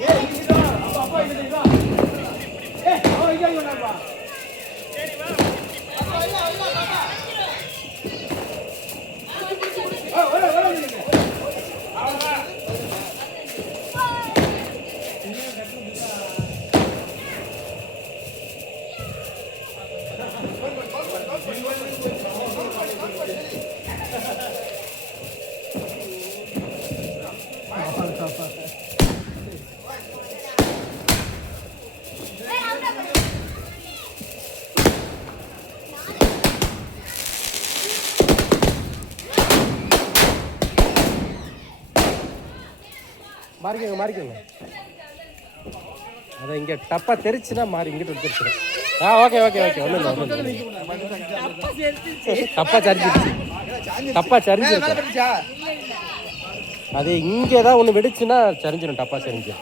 ஏய் இங்க வா. அப்பா அப்பா இங்க வா. ஏய் அவ இங்க வா. மாறிக்கோங்க மாறிக்கோங்க. அதை இங்கே டப்பா தெரிச்சுன்னா மாறி இங்கிட்டு தெரிச்சிடும் ஆ ஓகே ஓகே ஓகே. ஒன்றும் இல்லை ஒன்றும் இல்லை. டப்பா சரிஞ்சிருச்சு. டப்பா சரிஞ்சிருக்கு அது இங்கே தான் ஒன்று வெடிச்சுன்னா சரிஞ்சிடும் டப்பா சரிஞ்சு.